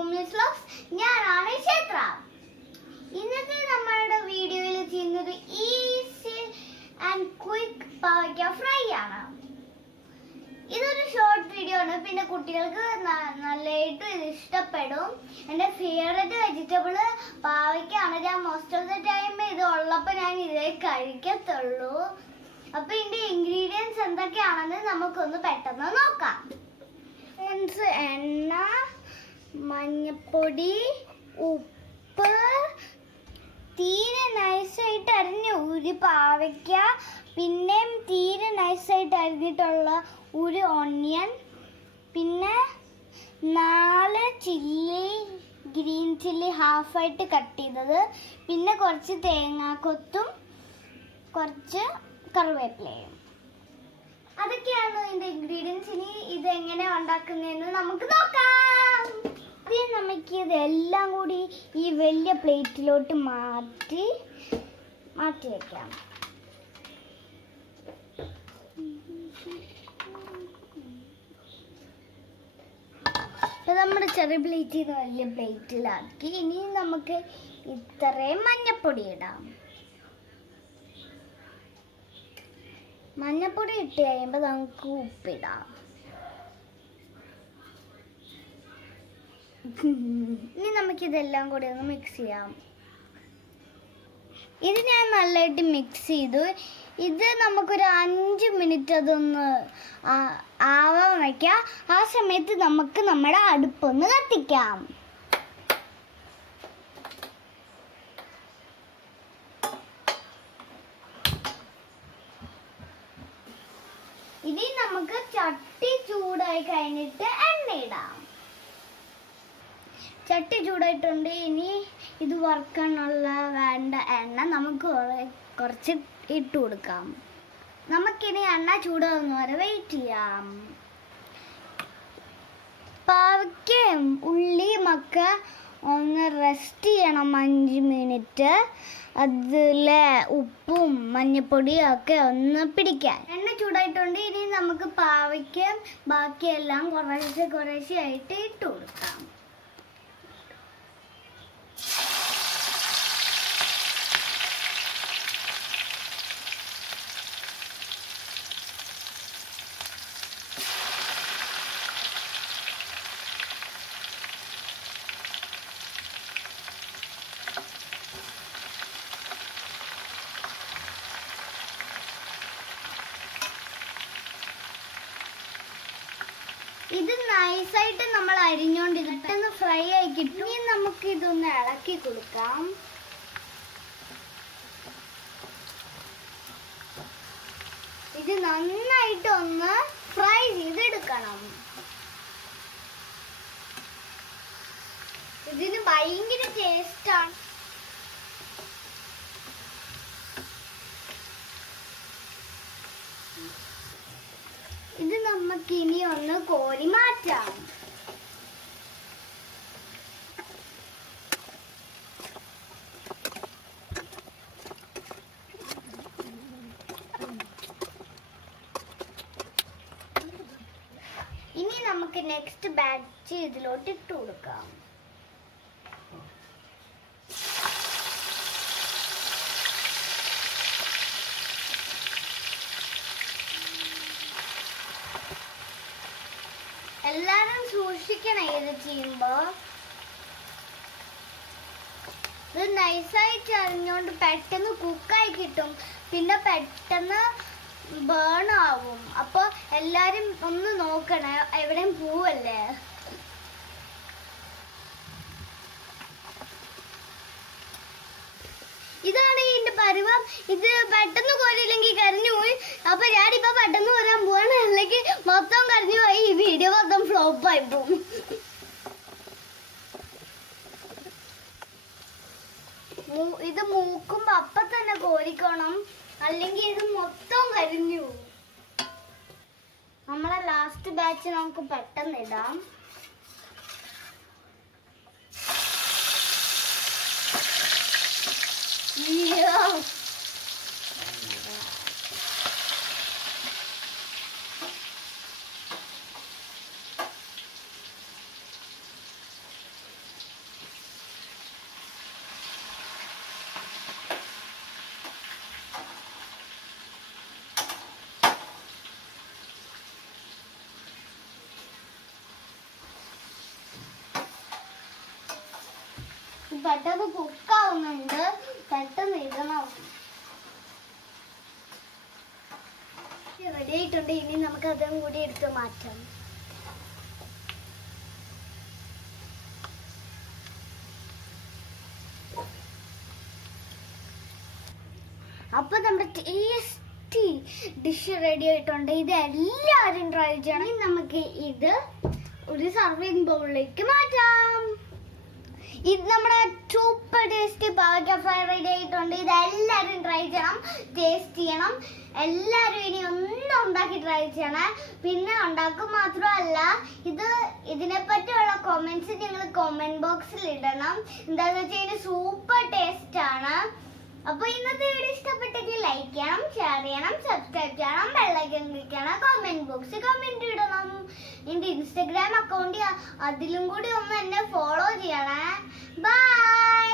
KshethraBhoomi'sVlogs. ഞാനാണ് ക്ഷേത്ര. ഇന്നത്തെ നമ്മുടെ വീഡിയോയിൽ ചെയ്യുന്നത് ഈസി ആൻഡ് ക്വിക്ക് പാവയ്ക്ക ഫ്രൈ ആണ്. ഇതൊരു ഷോർട്ട് വീഡിയോ ആണ്. പിന്നെ കുട്ടികൾക്ക് നല്ലതായിട്ട് ഇത് ഇഷ്ടപ്പെടും. എൻ്റെ ഫേവറേറ്റ് വെജിറ്റബിൾ പാവയ്ക്കാണ്. ഞാൻ മോസ്റ്റ് ഓഫ് ദ ടൈം ഇത് ഉള്ളപ്പോൾ ഞാൻ ഇതേ കഴിക്കത്തുള്ളൂ. അപ്പോൾ ഇതിൻ്റെ ഇൻഗ്രീഡിയൻസ് എന്തൊക്കെയാണെന്ന് നമുക്കൊന്ന് പെട്ടെന്ന് നോക്കാം. എണ്ണ, മഞ്ഞപ്പൊടി, ഉപ്പ്, തീരെ നൈസായിട്ട് അരിഞ്ഞ ഒരു പാവയ്ക്ക, പിന്നെയും തീരെ നൈസായിട്ട് അരിഞ്ഞിട്ടുള്ള ഒരു ഓണിയൻ, പിന്നെ 4 ചില്ലി ഗ്രീൻ ചില്ലി ഹാഫായിട്ട് കട്ട് ചെയ്തത്, പിന്നെ കുറച്ച് തേങ്ങാക്കൊത്തും കുറച്ച് കറിവേപ്പിലയും. അതൊക്കെയാണ് ഇതിന്റെ ഇൻഗ്രീഡിയൻസ്. ഇനി ഇതെങ്ങനെ ഉണ്ടാക്കുന്നതെന്ന് നമുക്ക് നോക്കാം. ആദ്യം നമുക്ക് ഇതെല്ലാം കൂടി ഈ വലിയ പ്ലേറ്റിലോട്ട് മാറ്റി വെക്കാം. ഇത് നമ്മുടെ ചെറിയ പ്ലേറ്റിൽ നിന്ന് വലിയ പ്ലേറ്റിലാക്കി. ഇനി നമുക്ക് ഇത്രയും മഞ്ഞപ്പൊടി ഇടാം. മഞ്ഞപ്പൊടി ഇട്ട് കഴിയുമ്പോൾ നമുക്ക് ഉപ്പിടാം. ഇനി നമുക്കിതെല്ലാം കൂടി ഒന്ന് മിക്സ് ചെയ്യാം. ഇത് ഞാൻ നല്ലതായിട്ട് മിക്സ് ചെയ്തു. ഇത് നമുക്കൊരു 5 മിനിറ്റ് അതൊന്ന് ആവാൻ വയ്ക്കാം. ആ സമയത്ത് നമുക്ക് നമ്മുടെ അടുപ്പൊന്ന് കത്തിക്കാം. ഇനി നമുക്ക് ചട്ടി ചൂടായി കഴിഞ്ഞിട്ട് എണ്ണ ഇടാം. ചട്ടി ചൂടായിട്ടുണ്ട്. ഇനി ഇത് വറുക്കാനുള്ള വേണ്ട എണ്ണ നമുക്ക് കുറച്ച് ഇട്ട് കൊടുക്കാം. നമുക്കിനി എണ്ണ ചൂടാവുന്ന വരെ വെയിറ്റ് ചെയ്യാം. പാവയ്ക്കയും ഉള്ളിയും ഒക്കെ ഒന്ന് റെസ്റ്റ് ചെയ്യണം 5 മിനിറ്റ്. അതിലെ ഉപ്പും മഞ്ഞപ്പൊടിയും ഒക്കെ ഒന്ന് പിടിക്കാൻ. എണ്ണ ചൂടായിട്ടുണ്ട്. ഇനി നമുക്ക് പാവയ്ക്കും ബാക്കിയെല്ലാം കുറേശ്ശെ ആയിട്ട് ഇട്ട് കൊടുക്കാം. ഇത് നൈസായിട്ട് നമ്മൾ അരിഞ്ഞോണ്ട് പെട്ടെന്ന് ഫ്രൈ ആയി കിട്ടും. ഇനി നമുക്ക് ഇതൊന്ന് ഇളക്കി കൊടുക്കാം. ഇത് നന്നായിട്ട് ഒന്ന് ഫ്രൈ ചെയ്തെടുക്കണം. ഇതിന് ഭയങ്കര ടേസ്റ്റാണ്. ഇത് നമുക്ക് ഇനി ഒന്ന് കോരി മാറ്റാം. ഇനി നമുക്ക് നെക്സ്റ്റ് ബാച്ച് ഇതിലോട്ട് ഇട്ട് കൊടുക്കാം. എല്ലാരും സൂക്ഷിക്കണം ഇത് ചെയ്യുമ്പോ. ഇത് നൈസായിട്ട് അറിഞ്ഞോണ്ട് പെട്ടെന്ന് കുക്കായി കിട്ടും. പിന്നെ പെട്ടെന്ന് ബേൺ ആവും. അപ്പൊ എല്ലാരും ഒന്ന് നോക്കണേ, എവിടെയും പോവല്ലേ. ഇതാണ് ഇതിന്റെ പരുവം. ഇത് പെട്ടെന്ന് കോരിയില്ലെങ്കിൽ കരിഞ്ഞു പോയി. അപ്പൊ ഞാനിപ്പോ പെട്ടെന്ന് കോരാൻ പോവാണ്. അല്ലെങ്കിൽ മൊത്തം കരിഞ്ഞു പോയി. ഈ വീഡിയോ മൊത്തം ഫ്ലോപ്പ് ആയി പോകും. ഇത് മൂക്കുമ്പോ അപ്പൊ തന്നെ കോരിക്കണം, അല്ലെങ്കിൽ ഇത് മൊത്തം കരിഞ്ഞു. നമ്മളെ ലാസ്റ്റ് ബാച്ച് നമുക്ക് പെട്ടെന്ന് ഇടാം. പെട്ടെന്ന് കുക്കാവുന്നുണ്ട്, പെട്ടെന്ന് ഇടണം. റെഡി ആയിട്ടുണ്ട്. ഇനി നമുക്ക് അതും കൂടി എടുത്ത് മാറ്റാം. അപ്പൊ നമ്മുടെ ടേസ്റ്റി ഡിഷ് റെഡി ആയിട്ടുണ്ട്. ഇത് എല്ലാവരും ട്രൈ ചെയ്യണം. നമുക്ക് ഇത് ഒരു സർവിംഗ് ബൗളിലേക്ക് മാറ്റാം. ഇത് നമ്മുടെ സൂപ്പർ ടേസ്റ്റി പാവയ്ക്ക ഫ്രൈ റെഡി ആയിട്ടുണ്ട്. ഇത് എല്ലാവരും ട്രൈ ചെയ്യണം, ടേസ്റ്റ് ചെയ്യണം. എല്ലാവരും ഇനി ഒന്നും ഉണ്ടാക്കി ട്രൈ ചെയ്യണം. പിന്നെ ഉണ്ടാക്കും മാത്രമല്ല, ഇതിനെപ്പറ്റിയുള്ള കമന്റ്സ് നിങ്ങൾ കമന്റ് ബോക്സിൽ ഇടണം. എന്താണെന്ന് വെച്ചാൽ ഇതിന് സൂപ്പർ ടേസ്റ്റ് ആണ്. അപ്പൊ ഇന്നത്തെ വീഡിയോ ഇഷ്ടപ്പെട്ടെങ്കിൽ ലൈക്ക് ചെയ്യണം, ഷെയർ ചെയ്യണം, സബ്സ്ക്രൈബ് ചെയ്യണം, ബെല്ലൈക്കൺ ക്ലിക്ക് ചെയ്യണം, കമന്റ് ബോക്സിൽ കമന്റ് ഇടണം. എന്റെ ഇൻസ്റ്റഗ്രാം അക്കൗണ്ട് അതിലും കൂടി ഒന്ന് എന്നെ ഫോളോ ചെയ്യണേ. ബൈ.